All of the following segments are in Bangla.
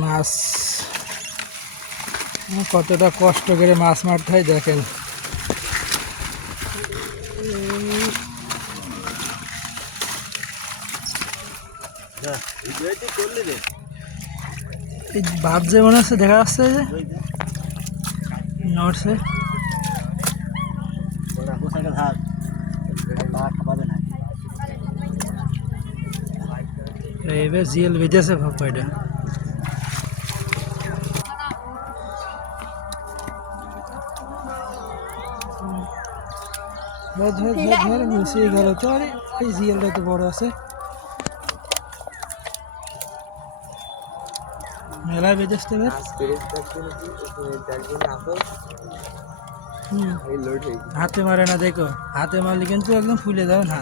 মাছ কতটা কষ্ট করে মাছ মারতে হয় দেখেন। এই বাদ যে মনে হচ্ছে দেখা যাচ্ছে যে নড়ছে। এবার জিএল বেজেছে কয়টা। ধর মিশিয়ে গেল তো। আরে এই জিএলটা তো বড় আছে, মেলায় বেজেছে। হাতে মারে না, দেখো হাতে মারলে কিন্তু একদম ফুলে যাবে না।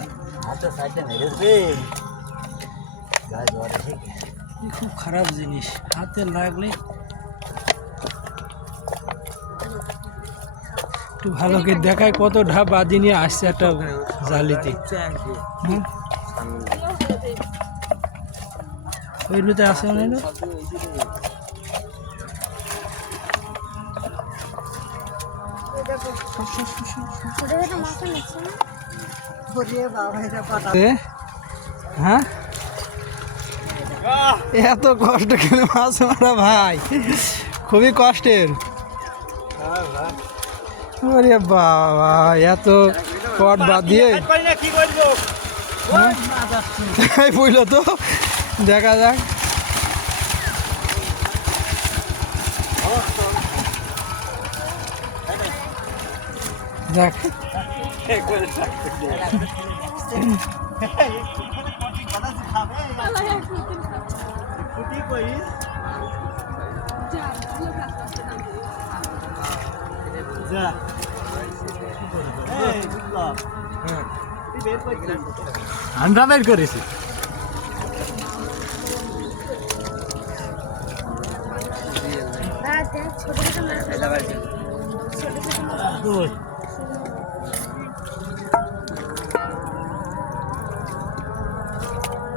খুব খারাপ জিনিস, হাতে লাগলে একটু ভালো করে দেখায় কত ঢাপ বাদি নিয়ে আসছে একটা জালিতে। ওইগুলোতে আসে না। হ্যাঁ, এত কষ্ট কেন মাছ মারা ভাই? খুবই কষ্টের। ওরে বাবা, এত পট বাদ দিয়ে বুঝল তো। দেখা যাক। দেখ আমরা বের করেছি। ছোট ছোট